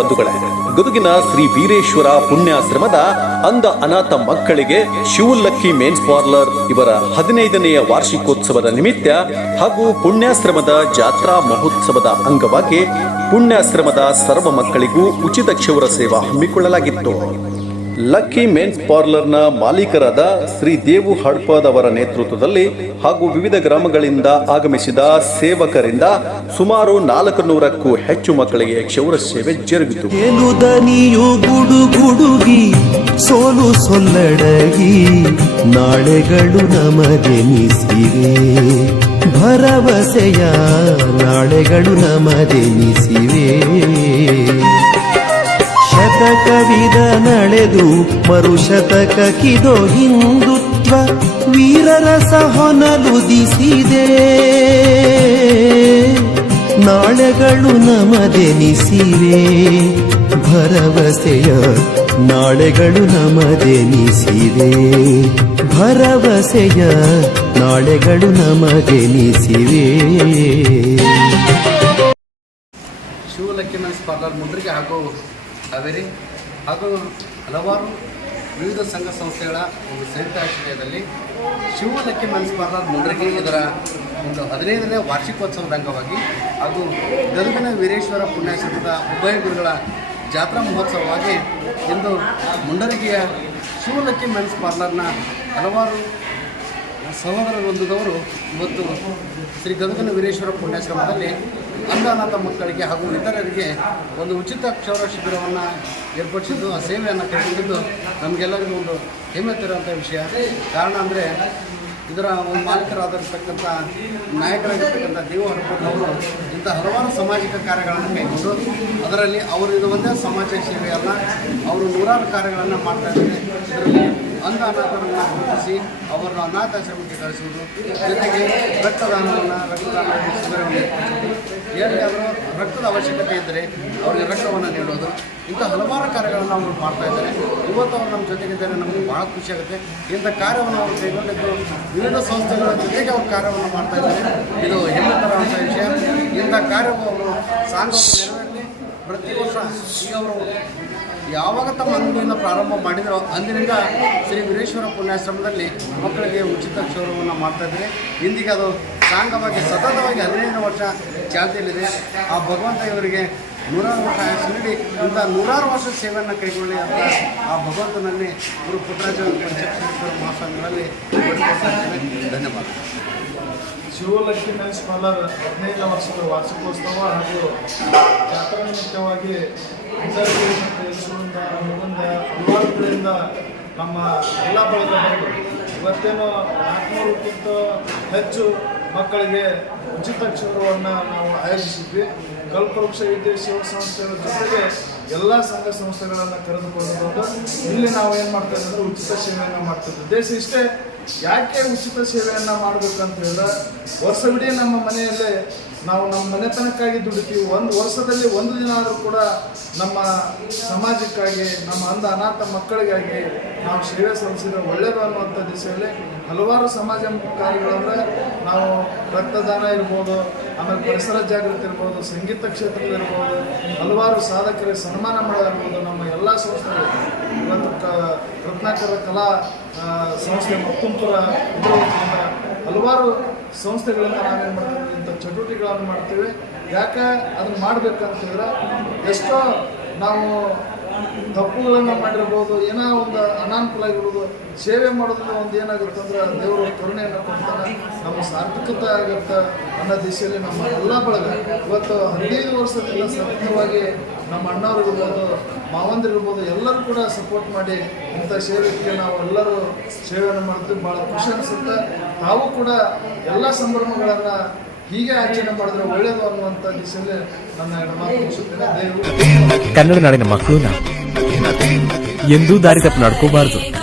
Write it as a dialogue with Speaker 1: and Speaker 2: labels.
Speaker 1: ಬಂಧುಗಳೇ, ಗದುಗಿನ ಶ್ರೀ ವೀರೇಶ್ವರ ಪುಣ್ಯಾಶ್ರಮದ ಅಂದ ಅನಾಥ ಮಕ್ಕಳಿಗೆ ಶಿವಲಕ್ಕಿ ಮೇನ್ಸ್ ಪಾರ್ಲರ್ ಇವರ ಹದಿನೈದನೆಯ ವಾರ್ಷಿಕೋತ್ಸವದ ನಿಮಿತ್ತ ಹಾಗೂ ಪುಣ್ಯಾಶ್ರಮದ ಜಾತ್ರಾ ಮಹೋತ್ಸವದ ಅಂಗವಾಗಿ ಪುಣ್ಯಾಶ್ರಮದ ಸರ್ವ ಮಕ್ಕಳಿಗೂ ಉಚಿತ ಕ್ಷೌರ ಸೇವಾ ಹಮ್ಮಿಕೊಳ್ಳಲಾಗಿತ್ತು. ಲಕ್ಕಿ ಮೆನ್ಸ್ ಪಾರ್ಲರ್ನ ಮಾಲೀಕರಾದ ಶ್ರೀ ದೇವು ಹಡ್ಪದ್ ಅವರ ನೇತೃತ್ವದಲ್ಲಿ ಹಾಗೂ ವಿವಿಧ ಗ್ರಾಮಗಳಿಂದ ಆಗಮಿಸಿದ ಸೇವಕರಿಂದ ಸುಮಾರು ನಾಲ್ಕು ನೂರಕ್ಕೂ ಹೆಚ್ಚು ಮಕ್ಕಳಿಗೆ ಕ್ಷೌರ ಸೇವೆ ಜರುಗಿತು
Speaker 2: ಗುಡುಗುಡುಗಿ ಸೋಲು ಸೊಲ್ಲಡಗಿ, ನಾಳೆಗಳು ನಮದೆನಿಸಿವೆ ಭರವಸೆಯ ನಾಳೆಗಳು ನಮದೆನಿಸಿವೆ ಶತಕವಿದ ನಡೆದು ಮರು ಕಿದೋ ಹಿಂದುತ್ವ ವೀರರಸ ಹೊನಲುದಿಸಿದೆ ನಾಳೆಗಳು ನಮದೆನಿಸಿವೆ. ಭರವಸೆಯ ನಾಳೆಗಳು ನಮದೆನಿಸಿವೆ. ಭರವಸೆಯ ನಾಳೆಗಳು ನಮದೆನಿಸಿವೆ.
Speaker 3: ಶಿವಲಕ್ಕಿನ ಪಾರ್ಲರ್ ಹಾಕೋ ಹಾಗೂ ಹಾವೇರಿ ಹಾಗೂ ಹಲವಾರು ವಿವಿಧ ಸಂಘ ಸಂಸ್ಥೆಗಳ ಒಂದು ಸಂಯುಕ್ತ ಆಶ್ರಯದಲ್ಲಿ ಶಿವಲಕ್ಕಿ ಮನಸ್ಪರ್ಧ ಮುಂಡ್ರಿಗೆ ಇದರ ಒಂದು ಹದಿನೈದನೇ ವಾರ್ಷಿಕೋತ್ಸವದ ಅಂಗವಾಗಿ ಹಾಗೂ ಗದುಗಿನ ವೀರೇಶ್ವರ ಪುಣ್ಯಾಶ್ರಮದ ಉಭಯ ಗುರುಗಳ ಜಾತ್ರಾ ಮಹೋತ್ಸವವಾಗಿ ಇಂದು ಮುಂಡರಗಿಯ ಶಿವಲಕ್ಕಿ ಮೆನ್ಸ್ ಪಾರ್ಲರ್ನ ಹಲವಾರು ಸಹೋದರ ವೃಂದದವರು ಇವತ್ತು ಶ್ರೀ ಗದಗನ ವೀರೇಶ್ವರ ಪುಣ್ಯಾಶ್ರಮದಲ್ಲಿ ಅಂಧನಾಥ ಮಕ್ಕಳಿಗೆ ಹಾಗೂ ಇತರರಿಗೆ ಒಂದು ಉಚಿತ ಕ್ಷೌರ ಶಿಬಿರವನ್ನು ಏರ್ಪಡಿಸಿದ್ದು, ಆ ಸೇವೆಯನ್ನು ಕೈಗೊಂಡಿದ್ದು ನಮಗೆಲ್ಲರಿಗೂ ಒಂದು ಹೆಮ್ಮೆ ತರುವಂಥ ವಿಷಯ. ಕಾರಣ ಅಂದರೆ ಇದರ ಒಂದು ಮಾಲೀಕರಾಗಿರ್ತಕ್ಕಂಥ ನಾಯಕರಾಗಿರ್ತಕ್ಕಂಥ ದೇವ ಹರಪ್ಪನವರು ಇಂಥ ಹಲವಾರು ಸಾಮಾಜಿಕ ಕಾರ್ಯಗಳನ್ನು ಕೈಗೊಂಡು ಅದರಲ್ಲಿ ಅವರು ಇದು ಒಂದೇ ಸಮಾಜ ಸೇವೆ ಅಲ್ಲ ಅವರು ನೂರಾರು ಕಾರ್ಯಗಳನ್ನು ಮಾಡ್ತಾ ಇದ್ದಾರೆ. ಇದರಲ್ಲಿ ಅಂಧ ಅನಾಥರನ್ನು ಗುರುತಿಸಿ ಅವರನ್ನು ಅನಾಥಾಶ್ರಮಕ್ಕೆ ಕಳಿಸುವುದು, ಜೊತೆಗೆ ರಕ್ತದಾನವನ್ನು ರಕ್ತದಾನ ಶಿಬಿರವನ್ನು ಏನೇ ಅವರು ರಕ್ತದ ಅವಶ್ಯಕತೆ ಇದ್ದರೆ ಅವರಿಗೆ ರಕ್ತವನ್ನು ನೀಡೋದು ಇಂಥ ಹಲವಾರು ಕಾರ್ಯಗಳನ್ನು ಅವರು ಮಾಡ್ತಾ ಇದ್ದಾರೆ. ಇವತ್ತು ಅವರು ನಮ್ಮ ಜೊತೆಗಿದ್ದಾರೆ ನಮಗೆ ಭಾಳ ಖುಷಿಯಾಗುತ್ತೆ ಇಂಥ ಕಾರ್ಯವನ್ನು ಅವರು ಕೈಗೊಂಡಿದ್ದು ವಿವಿಧ ಸಂಸ್ಥೆಗಳ ಜೊತೆಗೆ ಅವರು ಕಾರ್ಯವನ್ನು ಮಾಡ್ತಾ ಇದ್ದಾರೆ, ಇದು ಹೆಮ್ಮೆ ತರುವಂಥ ವಿಷಯ. ಇಂಥ ಕಾರ್ಯವು ಅವರು ಸಾಂಗ್ ಪ್ರತಿ ವರ್ಷ ಈಗ ಅವರು ಯಾವಾಗ ತಮ್ಮ ಅಂಗಡಿಯನ್ನು ಪ್ರಾರಂಭ ಮಾಡಿದರೋ ಅಂದಿನಿಂದ ಶ್ರೀ ವೀರೇಶ್ವರ ಪುಣ್ಯಾಶ್ರಮದಲ್ಲಿ ಮಕ್ಕಳಿಗೆ ಉಚಿತ ಕ್ಷೌರವನ್ನು ಮಾಡ್ತಾ ಇದ್ದಾರೆ. ಇಂದಿಗೆ ಅದು ಸಾಂಗವಾಗಿ, ಸತತವಾಗಿ ಹದಿನೈದು ವರ್ಷ ಚಾಲ್ತಿಯಲ್ಲಿದೆ. ಆ ಭಗವಂತ ಇವರಿಗೆ ನೂರಾರು ವರ್ಷ ಆಯಸ್ಸು ನೀಡಿ, ಇಂಥ ನೂರಾರು ವರ್ಷ ಸೇವೆಯನ್ನು ಕೈಗೊಳ್ಳಿ ಅಂತ ಆ ಭಗವಂತನಲ್ಲಿ ಗುರು ಪುಟ್ಟರಾಜ ಪಂಚಾಕ್ಷರೇಶ್ವರ ಮಹಾಸ್ವಾಮಿಗಳಲ್ಲಿ. ಧನ್ಯವಾದ
Speaker 4: ಶಿವಲಕ್ಷ್ಮಿ ಮೆನ್ಸ್ ಪಾರ್ಲರ್ ಹದಿನೈದು ವರ್ಷದ ವಾರ್ಷಿಕೋತ್ಸವ ಹಾಗೂ ಜಾತ್ರಾ ನಿಮಿತ್ತವಾಗಿ ಹಲವಾರು ನಮ್ಮ ಎಲ್ಲ ಬಳಕೆಗಳು ಇವತ್ತೇನು ನಾಲ್ಕುನೂರಕ್ಕಿಂತ ಹೆಚ್ಚು ಮಕ್ಕಳಿಗೆ ಉಚಿತ ಕ್ಷೌರವನ್ನು ನಾವು ಆಯೋಜಿಸಿದ್ವಿ. ಕಲ್ಪವೃಕ್ಷ ವಿದ್ಯೆ ಶಿವ ಸಂಸ್ಥೆಗಳ ಜೊತೆಗೆ ಎಲ್ಲ ಸಂಘ ಸಂಸ್ಥೆಗಳನ್ನು ಕರೆದುಕೊಂಡು ಇಲ್ಲಿ ನಾವು ಏನು ಮಾಡ್ತಾ ಇದ್ದೀವಿ ಅಂದ್ರೆ ಉಚಿತ ಸೇವೆಯನ್ನು ಮಾಡ್ತಿದ್ವಿ ಉದ್ದೇಶ ಇಷ್ಟೇ ಯಾಕೆ ಉಚಿತ ಸೇವೆಯನ್ನು ಮಾಡಬೇಕಂತ ಹೇಳಿದ್ರೆ ವರ್ಷವಿಡೀ ನಮ್ಮ ಮನೆಯಲ್ಲೇ ನಾವು ನಮ್ಮ ಮನೆತನಕ್ಕಾಗಿ ದುಡಿತೀವಿ. ಒಂದು ವರ್ಷದಲ್ಲಿ ಒಂದು ದಿನ ಆದರೂ ಕೂಡ ನಮ್ಮ ಸಮಾಜಕ್ಕಾಗಿ, ನಮ್ಮ ಅಂಧ ಅನಾಥ ಮಕ್ಕಳಿಗಾಗಿ ನಾವು ಸೇವೆ ಸಲ್ಲಿಸಿದ್ರೆ ಒಳ್ಳೆಯದು ಅನ್ನುವಂಥ ದಿಸೆಯಲ್ಲಿ ಹಲವಾರು ಸಮಾಜ ಕಾರ್ಯಗಳಂದರೆ ನಾವು ರಕ್ತದಾನ ಇರ್ಬೋದು, ಆಮೇಲೆ ಪರಿಸರ ಜಾಗೃತಿ ಇರ್ಬೋದು, ಸಂಗೀತ ಕ್ಷೇತ್ರದಲ್ಲಿರ್ಬೋದು, ಹಲವಾರು ಸಾಧಕರಿಗೆ ಸನ್ಮಾನ ಮಾಡೋದಿರ್ಬೋದು ನಮ್ಮ ಎಲ್ಲ ಸಂಸ್ಥೆಗಳು. ಇವತ್ತು ಕ ರತ್ನಾಕರ ಕಲಾ ಸಂಸ್ಥೆ ಮತ್ತುಂಪುರ ಹಲವಾರು ಸಂಸ್ಥೆಗಳಿಂದ ನಾವೇನು ಮಾಡ್ತೀವಿ ಇಂಥ ಚಟುವಟಿಕೆಗಳನ್ನು ಮಾಡ್ತೀವಿ. ಯಾಕೆ ಅದನ್ನು ಮಾಡಬೇಕಂತಂದ್ರೆ ಎಷ್ಟೋ ನಾವು ತಪ್ಪುಗಳನ್ನು ಮಾಡಿರ್ಬೋದು, ಏನೋ ಒಂದು ಅನಾನುಕೂಲ ಆಗಿರ್ಬೋದು ಸೇವೆ ಮಾಡೋದ್ರಿಂದ ಒಂದು ಏನಾಗುತ್ತೆ ಅಂದ್ರೆ ದೇವರು ಕರುಣೆಯನ್ನು ಕೊಡ್ತಾನೆ. ನಮ್ಮ ಸಾರ್ಥಕತೆ ಆಗುತ್ತೆ ಅನ್ನೋ ದಿಶೆಯಲ್ಲಿ ನಮ್ಮ ಎಲ್ಲ ಬಳಗ. ಇವತ್ತು ಹದಿನೈದು ವರ್ಷದಿಂದ ಸತತವಾಗಿ ನಮ್ಮ ಅಣ್ಣವ್ರಿಗಿರ್ಬೋದು ಮಾವಂದಿರ್ಬೋದು ಎಲ್ಲರೂ ಕೂಡ ಸಪೋರ್ಟ್ ಮಾಡಿ ಇಂಥ ಸೇವೆಗೆ ನಾವು ಎಲ್ಲರೂ ಸೇವೆಯನ್ನು ಮಾಡ್ತೀವಿ ಭಾಳ ಖುಷಿ ಅನಿಸುತ್ತೆ. ತಾವು ಕೂಡ ಎಲ್ಲ ಸಂಭ್ರಮಗಳನ್ನು
Speaker 5: ಕನ್ನಡ ನಾಡಿನ ಮಕ್ಕಳು ನಾವು. ಎಂದೂ ದಾರಿ ತಪ್ಪು ನಡ್ಕೋಬಾರ್ದು.